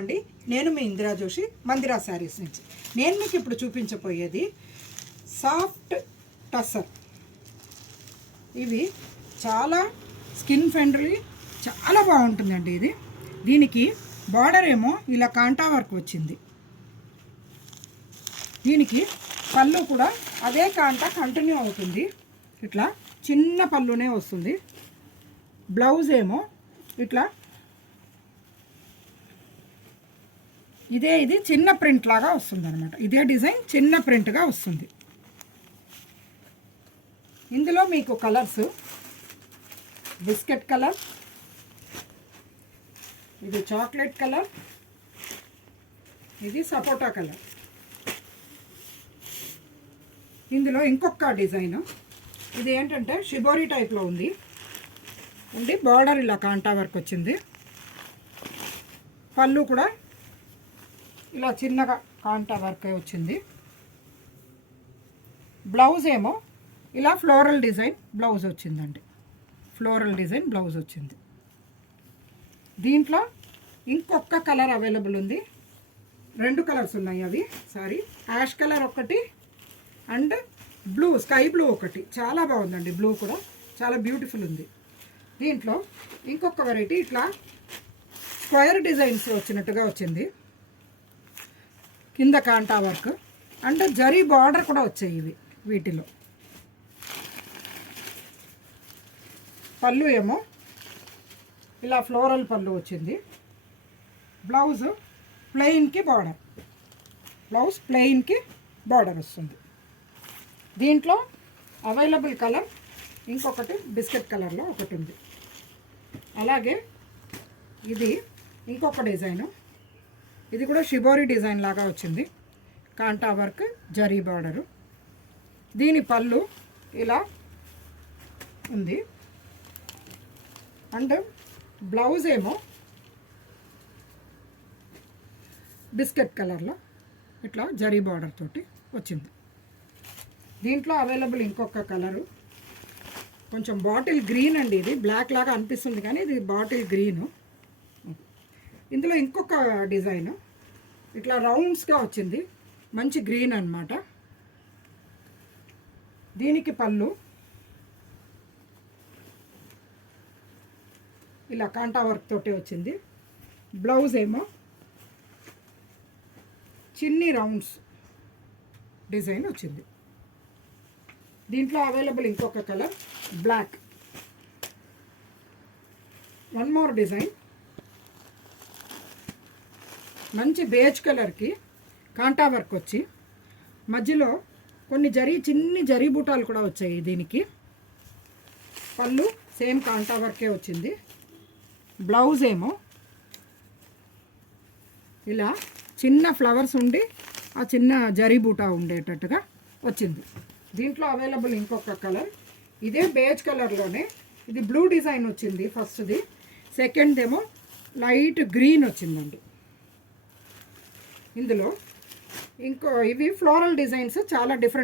అండి నేను మీ ఇందిరా జోషి మందిరా శారీస్ నుంచి నేను మీకు ఇప్పుడు చూపించబోయేది సాఫ్ట్ టసర్. ఇవి చాలా స్కిన్ ఫ్రెండ్లీ, చాలా బాగుంటుందండి. ఇది దీనికి బార్డర్ ఏమో ఇలా కాంటా వర్క్ వచ్చింది. దీనికి పళ్ళు కూడా అదే కాంటా కంటిన్యూ అవుతుంది. ఇట్లా చిన్న పళ్ళునే వస్తుంది. బ్లౌజ్ ఏమో ఇట్లా ఇది చిన్న ప్రింట్ లాగా వస్తుంది అనమాట. ఇదే డిజైన్ చిన్న ప్రింట్గా వస్తుంది. ఇందులో మీకు కలర్స్ బిస్కెట్ కలర్, ఇది చాక్లెట్ కలర్, ఇది సపోటా కలర్. ఇందులో ఇంకొక డిజైన్, ఇది ఏంటంటే షిబోరి టైప్లో ఉంది. బార్డర్ ఇలా కాంటా వర్క్ వచ్చింది. పళ్ళు కూడా ఇలా చిన్నగా కాంటా వర్క్ వచ్చింది. బ్లౌజ్ ఏమో ఇలా ఫ్లోరల్ డిజైన్ బ్లౌజ్ వచ్చిందండి. ఫ్లోరల్ డిజైన్ బ్లౌజ్ వచ్చింది. దీంట్లో ఇంకొక కలర్ అవైలబుల్ ఉంది. 2 కలర్స్ ఉన్నాయి. అవి యాష్ కలర్ ఒకటి అండ్ బ్లూ, స్కై బ్లూ ఒకటి. చాలా బాగుందండి. బ్లూ కూడా చాలా బ్యూటిఫుల్ ఉంది. దీంట్లో ఇంకొక వెరైటీ ఇట్లా స్క్వేర్ డిజైన్స్ వచ్చినట్టుగా వచ్చింది. కింద కాంటా వర్క్ అండ్ జరీ బార్డర్ కూడా వచ్చాయి ఇవి. వీటిలో పళ్ళు ఏమో ఇలా ఫ్లోరల్ పళ్ళు వచ్చింది. బ్లౌజ్ ప్లెయిన్కి బార్డర్ వస్తుంది. దీంట్లో అవైలబుల్ కలర్ ఇంకొకటి బిస్కెట్ కలర్లో ఒకటి ఉంది. అలాగే ఇది ఇంకొక డిజైను. ఇది కూడా షిబోరి డిజైన్ లాగా వచ్చింది. కాంటా వర్క్, జరీ బార్డరు. దీని పళ్ళు ఇలా ఉంది అండ్ బ్లౌజ్ ఏమో బిస్కెట్ కలర్లో ఇట్లా జరీ బార్డర్ తోటి వచ్చింది. దీంట్లో అవైలబుల్ ఇంకొక కలరు కొంచెం బాటిల్ గ్రీన్ అండి. ఇది బ్లాక్ లాగా అనిపిస్తుంది కానీ ఇది బాటిల్ గ్రీను. ఇందులో ఇంకొక డిజైన్ ఇట్లా రౌండ్స్గా వచ్చింది. మంచి గ్రీన్ అన్నమాట. దీనికి పళ్ళు ఇలా కాంటా వర్క్ తోటి వచ్చింది. బ్లౌజ్ ఏమో చిన్ని రౌండ్స్ డిజైన్ వచ్చింది. దీంట్లో అవైలబుల్ ఇంకొక colour black. One more design మంచి బేజ్ కలర్కి కాంటా వర్క్ వచ్చి మధ్యలో కొన్ని చిన్ని జరీ బూటాలు కూడా వచ్చాయి. దీనికి పళ్ళు సేమ్ కాంటా వర్కే వచ్చింది. బ్లౌజ్ ఏమో ఇలా చిన్న ఫ్లవర్స్ ఉండి ఆ చిన్న జరీ బూటా ఉండేటట్టుగా వచ్చింది. దీంట్లో అవైలబుల్ ఇంకొక కలర్ ఇదే బేజ్ కలర్లోనే. ఇది బ్లూ డిజైన్ వచ్చింది ఫస్ట్ది. సెకండ్ ఏమో లైట్ గ్రీన్ వచ్చిందండి. ఇందులో ఇవి ఫ్లోరల్ డిజైన్స్ చాలా డిఫరెంట్.